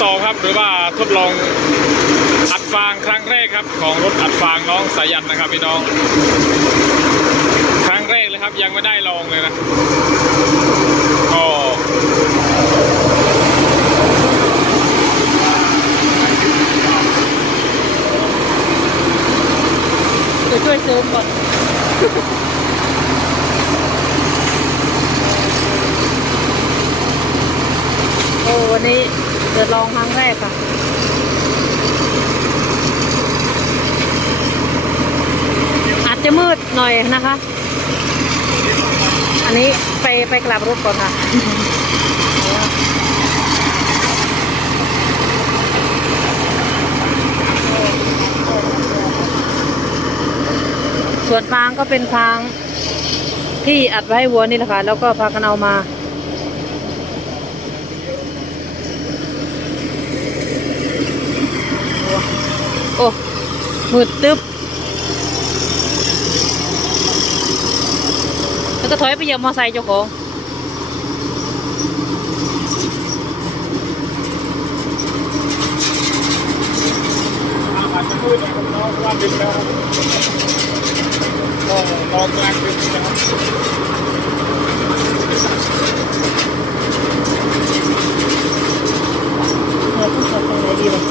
สอครับหรือว่าทดลองอัดฟางครั้งแรกครับ ของรถอัดฟางน้องสายันนะครับพี่น้อง ครั้งแรกเลยครับยังไม่ได้ลองเลยนะก็เดี๋ยวช่วยเสริมก่อนโอ้วันนี้ เดินลองครั้งแรกค่ะอาจจะมืดหน่อยนะคะ อันนี้ไปไปกลับรถก่อนค่ะส่วนฟางก็เป็นฟางที่อัดไว้ให้วัวนี่แหละค่ะ แล้วก็พากันเอามา มืดตึ๊บแล้วก็ถอยไปเหยียบมอไซค์เจ้าของอาจจะมืดนะครับน้องเพราะว่าดึกแล้วครับก็ลองกลางดึกนะครับเราต้องจอดตรงไหนดีวะ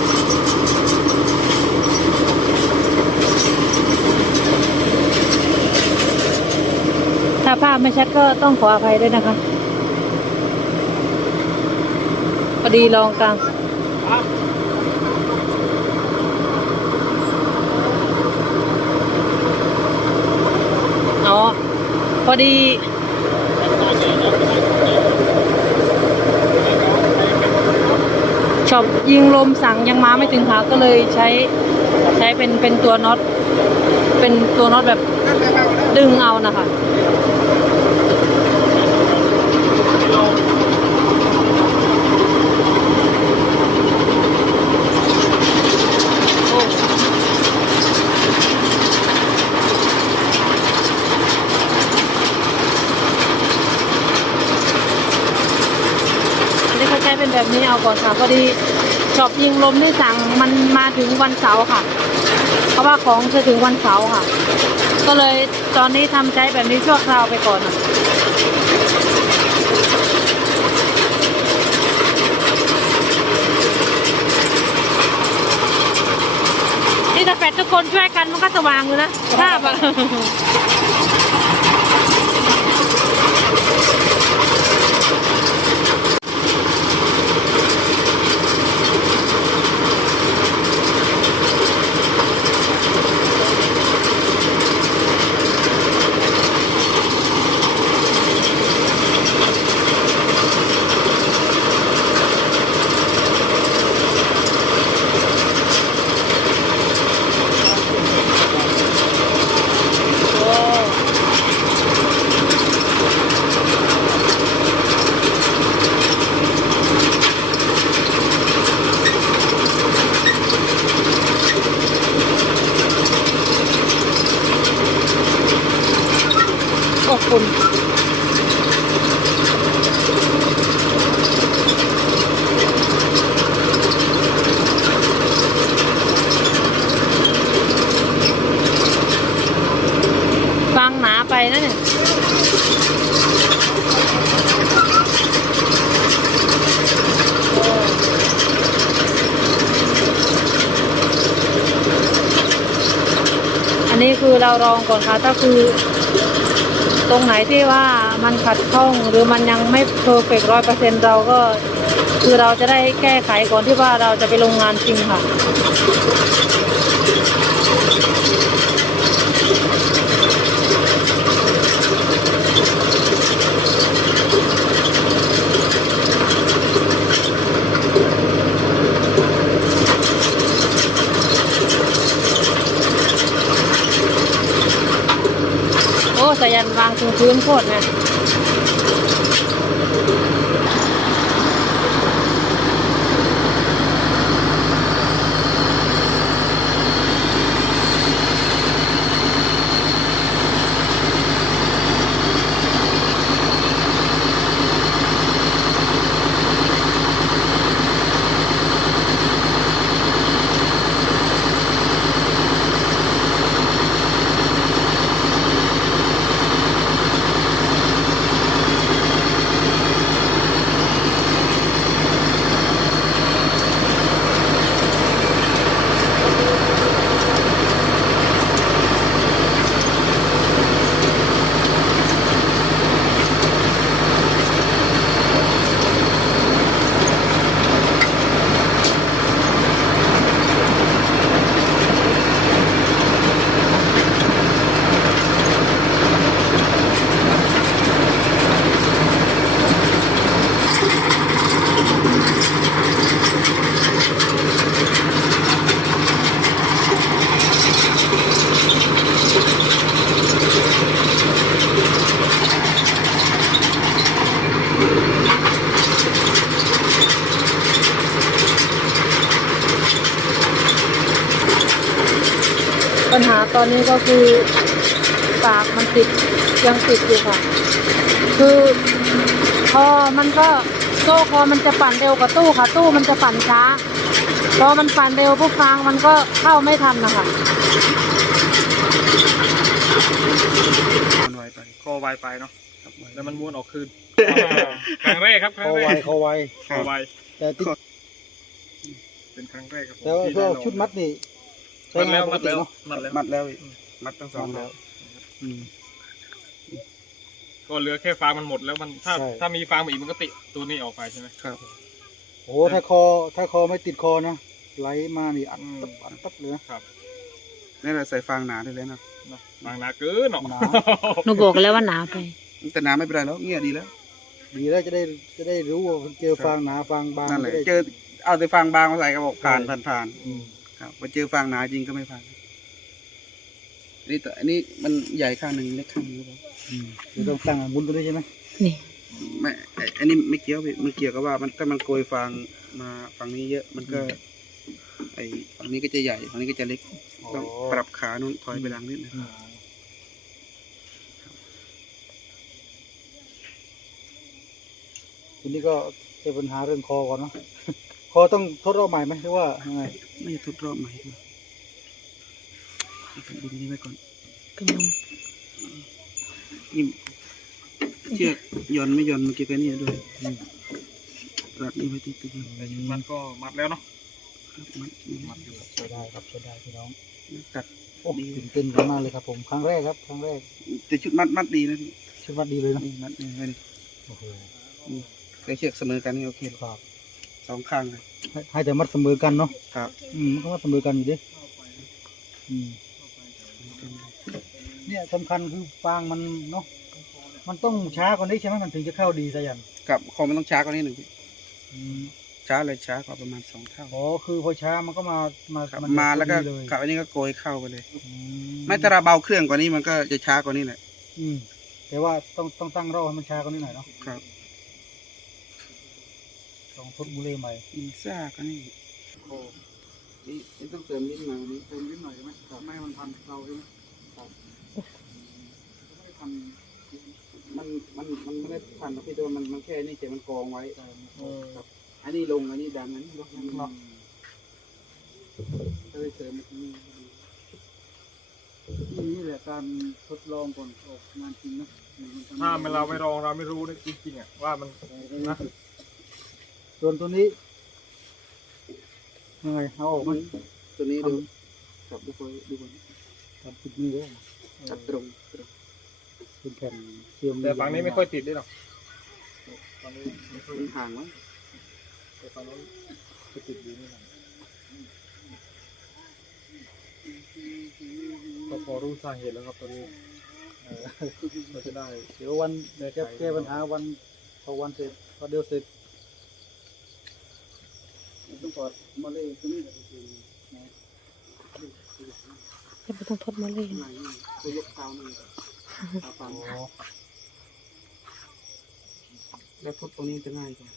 ถ้าภาพไม่ ชัดก็ต้องขออภัยด้วยนะคะพอดีลองกลางอ๋อ พอดีชอปยิงลมสั่งยังมาไม่ถึงค่ะก็เลยใช้ใช้เป็นเป็นตัวน็อต เป็นตัวน็อตแบบดึงเอานะคะ เขาใช้เป็นแบบนี้เอาก่อนค่ะพอดีชอปยิงลมที่สั่งมันมาถึงวันเสาร์ค่ะ เพราะว่าของจะถึงวันเสาร์ค่ะ ก็เลยตอนนี้ทำใช้แบบนี้ชั่วคราวไปก่อนค่ะถ้าแฟดทุกคนช่วยกัน มันก็สว่างอยู่นะภาพอะ เราลองก่อนค่ะถ้าคือตรงไหนที่ว่ามันขัดข้องหรือมันยังไม่เพอร์เฟกร้อยเปอร์เซ็นเราก็ คือเราจะได้แก้ไขก่อนที่ว่าเราจะไปลงงานจริงค่ะ โอ้สายันวางตรง พื้นโคตรนะ ตอนนี้ก็คือปากมันติดยังติดอยู่ค่ะ คือคอมันก็โซ่คอมันจะปั่นเร็วกว่าตู้ค่ะ ตู้มันจะปั่นช้าพอมันปั่นเร็วปุ๊บฟางมันก็เข้าไม่ทันนะคะมันไวไปคอไวไปเนาะครับไวแล้วมันม้วนออกคืนครั้งแรกครับครั้เขางแรไวกเขาไวคอไวแต่ติดเป็นครั้งแรกครับผมแต่ว่าที่พวได้กลองชุดมัดนี่ใช้ มัดงาแล้นวปมักดติแล้วเนาะมัดแล้วมัดแล้วอีกมัดทั้งสองแล้วอืมก็เหลือแค่ฟางมันหมดแล้วมันถ้าใช่ ถ้ามีฟางมาอีกมันก็ติดตัวนี้ออกไปใช่ไหม ครับ โอ้โหถ้าคอถ้าคอไม่ติดคอนะไหลมานี่อัดอืมตับอัดตับเลยนะ นี่เราใส่ฟางหนาได้เลยนะเนาะฟางหนาเกินเนาะหนา หนูบอกแล้วว่าหนาไป แต่หนาไม่เป็นไรแล้วเงี้ยดีแล้ว ดีแล้วจะได้จะได้รู้ว่าเจอฟางหนาฟางบางนั่นแหละจะได้ เจอเอาแต่ฟางบางมาใส่ก็บอกผ่านใช่ผ่านผ่านอืม ครับพอเจอฟางหนาจริงก็ไม่ผ่านอันนี้แต่อันนี้มันใหญ่ข้างหนึ่งเล็กข้างหนึงหรือเปล่าอืมเดี๋ยวต้องตั้งหมุนตัวนี้ใช่ไหมนี่ ไม่ไอ้อันนี้ไม่เกี่ยวพี่มันเกี่ยวกับว่ามันถ้ามันโกยฟางมาฝั่งนี้เยอะมันก็ ไอ้ฝั่งนี้ก็จะใหญ่ฝั่งนี้ก็จะเล็กต้องปรับขานุ่นถอยไปหลังนิดนึงอืมทีนี้ก็เจอปัญหาเรื่องคอก่อนเนาะ คอต้องทดรอบใหม่ไหมหรือว่ายังไงไม่ทดรอบใหม่ดีกว่าดูนี้ไว้ก่อนกำลังนี่เชือกหย่อนไม่หย่อนมันเกี่ยวกับนี่ด้วยรัดนี่ไว้ที่ตัวนี้แต่ชุดมันก็มัดแล้วเนาะครับมัดนี่มัดอยู่ใช้ได้ครับใช้ได้พี่น้องตัดโอ้ตื่นเต้นกันมากเลยครับผมครั้งแรกครับครั้งแรกแต่ชุดมัดมัดดีนะพี่ชิดวัดดีเลยนะนี่มัดนี่ไว้นี่โอ้โหแต่เชือกเสมอกันนี่โอเคครับ สองข้างเลยให้ให้แต่มัดเสมอกันเนาะครับอืมมันก็มัดเสมอกันอยู่ดิอืมเนี่ยสำคัญคือฟางมันเนาะมันต้องช้ากว่านี้ใช่ไหมมันถึงจะเข้าดีซะยันกับคอมันต้องช้ากว่านี้หนึ่งพี่อืมช้าเลยช้ากว่าประมาณสองเท่าอ๋อคือพอช้ามันก็มามาครับนจะมาแล้วก็พอดีเลยขับอันนี้ก็โกยเข้าไปเลย อืไม่ถ้าเราเบาเครื่องกว่านี้มันก็จะช้ากว่านี้แหละอืมแต่ว่าต้องต้องตั้งรอบให้มันช้ากว่านี้หน่อยเนาะครับ ต้องทดมูเล่ใหม่อินซ่าก็นี่โอ้นี่นี่ต้องเติมนิดหน่อยนี่เติมนิดหน่อยใช่ไหมครับไม่ให้มันพันเราใช่ไหมครับไม่ได้พันมันมันมันไม่ได้พันหรอกพี่แต่ว่ามันมันแค่นี่เฉยมันกองไว้ครับอันนี้ลงอันนี้ดังอันนี้ลงอันนี้ลงก็เลยเสริมมาที่นี่นี่แหละการทดลองก่อนออกงานจริงนะถ้าไม่เราไม่ลองเราไม่รู้นี่จริงๆอะว่ามันนะ ส่วนตัวนี้ยังไงเอาออกไหมันตัวนี้ดูครับดูก่อนดูก่อนตัดติดมือไว้ตัดตรงตรงเป็นแผ่นเชื่อมแต่ฝั่งนี้ไม่ค่อยติดด้วยหรอกฝั่งนี้ไม่ค่อยมันห่างไว้แต่ฝั่งนู้นจะติดอยู่นี่นะก็พอรู้สาเหตุแล้วครับตอนนี้เออเราจะได้ เดี๋ยววันเดี๋ยวจะแก้ปัญหาวันพอวันเสร็จพอเดียวเสร็จต้ อดมาเลยตัวนี้แหละคือจะไม่ต้องทดมาเลยข้างในนี่ตัวยกเท้านี่เท้าฟังแล้วทุบตรงนี้จะง่ายกว่า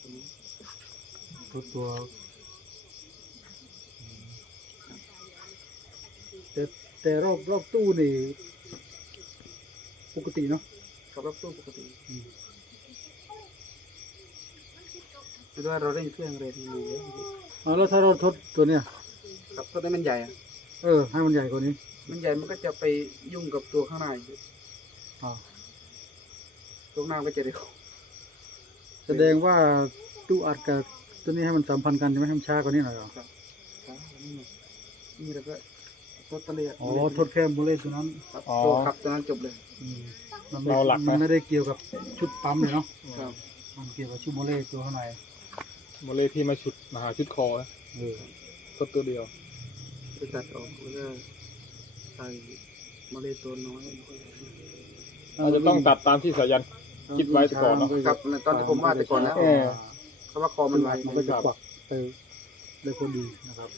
ตรงนี้ตัวตัวแต่แต่รอบรอบตู้นี่ปกติเนาะกับรถตู้ปกติ คือว่าเราเร่งเครื่องเร็วอยู่เยอะเอาแล้วถ้าเราทดตัวเนี้ยครับตัวนี้มันใหญ่อะเออ ให้มันใหญ่กว่านี้มันใหญ่มันก็จะไปยุ่งกับตัวข้างในอ่าตัวข้างหน้าก็จะเร็วแสดงว่าตู้อัดกับตัวนี้ให้มันสัมพันธ์กันใช่ไหมให้มันช้ากว่านี้หน่อยเหรอครับนี่นี่แล้วก็ทดตะเลียอ๋อทดแค่โมเลกุลนั้นครับตัวขับตัวนั้นจบเลยมันไม่เราหลักมันนะไม่ได้เกี่ยวกับชุดปั๊มเลยเนาะครับมันเกี่ยวกับชุดโมเลตัวข้างใน โมเลที่มาชุดมาหาชุดคอนะเออก็ตัวเดียวไปตัดออกแล้วก็ใส่มาเลยตัวน้อยเราจะต้องตัดตามที่สายันคิดไว้แต่ก่อนเนอะครับตอนที่ผมว่าแต่ก่อนแล้วเออเพราะว่าคอมันไวมันก็จะกวักไปได้พอดีนะครับ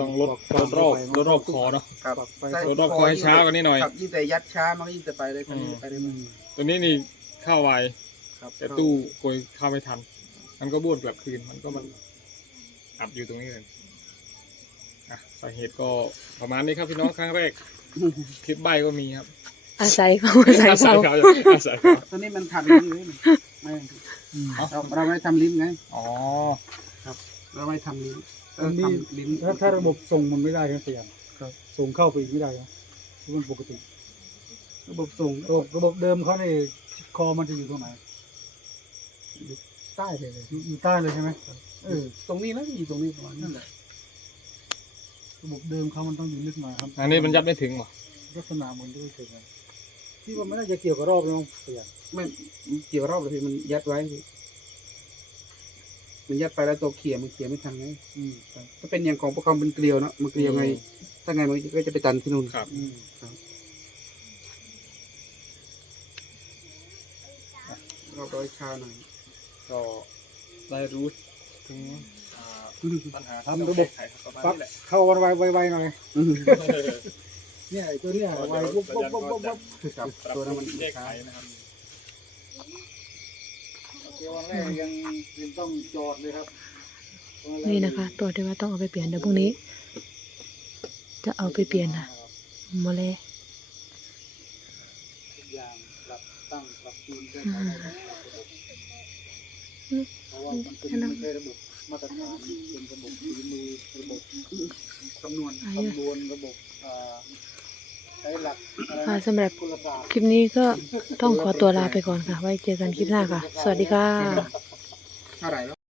ต้องลดลดรอบลดรอบคอเนาะครับใส่ลดรอบคอให้ช้ากว่านี้หน่อยครับยิ่งแต่ยัดช้ามันก็ยิ่งแต่ไปได้คนนี้อืมไปได้อืมากมตัวนี้นี่เข้าไวครับแต่ตู้โกยเข้าไม่ทัน มันก็บ้วนกลับคืน มันก็มันอัดอยู่ตรงนี้เลยอะสาเหตุก็ประมาณนี้ครับพี่น้องครั้งแรก คลิปใบก็มีครับ อาศัยเขาอาศัยอาศัเขายเขาอาศัยเขาตัวนี้มันขัดลิ้นเลยไม่อืมเราเราไม่ทำลิ้นไง อ๋อ เราไม่ทำลิ้นเราอันนี้ทำลิ้นถ้าถ้าระบบส่งมันไม่ได้นะเสียงครับ ส่งเข้าไปอีกไม่ได้นะที่มันปกติระบบส่งระบบระบบเดิมเขาในคอมันจะอยู่ตรงไหน ใต้เลยเลยอยู่อยู่ใต้เลยใช่ไหมเออตรงนี้นะอยู่ตรงนี้ประมาณนั้นแหละระบบเดิมเขามันต้องอยู่ลึกหน่อยครับอันนี้มันยัดไม่ถึงเหรอลักษณะเหมือนด้วยถึงไงที่ว่าไม่น่าจะเกี่ยวกับรอบนะน้องเสียงไม่เกี่ยวรอบเลยพี่มันยัดไว้พี่มันยัดไปแล้วตัวเขี่ยมันเขี่ยไม่ทันไงอืมถ้าเป็นอย่างของพวกเขาเป็นเกลียวเนาะมันเกลียวไง ถ้าไงมันก็จะไปตันที่นู่นครับ อืมรอบร้อยชาหน่อย ก็ได้รู้ถึงอ่าปัญหาทำระบบ ประมาณปั๊บนี้แหละเข้าวันไวไวๆหน่อยเนี่ยไอ้ตัวเนี้ยไวปุ๊บปุ๊บปุ๊บปุ๊บปุ๊บครับปรับตัวนั้นมันแก้ไขนะครับเดี๋ยววันแรกยังยังต้องจอดเลยครับนี่นะคะ ตัวที่ว่าต้องเอาไปเปลี่ยนเดี๋ยวพรุ่งนี้ จะเอาไปเปลี่ยนนะโมเลทุกอย่างปรับตั้งปรับจูนแก้ไขได้หมดระบบ เพราะว่ามันเป็นไม่ใช่ระบบมาตรฐานเป็นระบบฝีมือระบบคำนวณอะคำนวณระบบอ่าใช้หลักอะไรค่ะนะสำหรับกุลศาสตร์คลิปนี้ก็ต้องขอตัวลาไปก่อนค่ะ ไว้เจอกันคลิปหน้าค่ะ สวัสดีค่ะเท่าไหร่แล้ว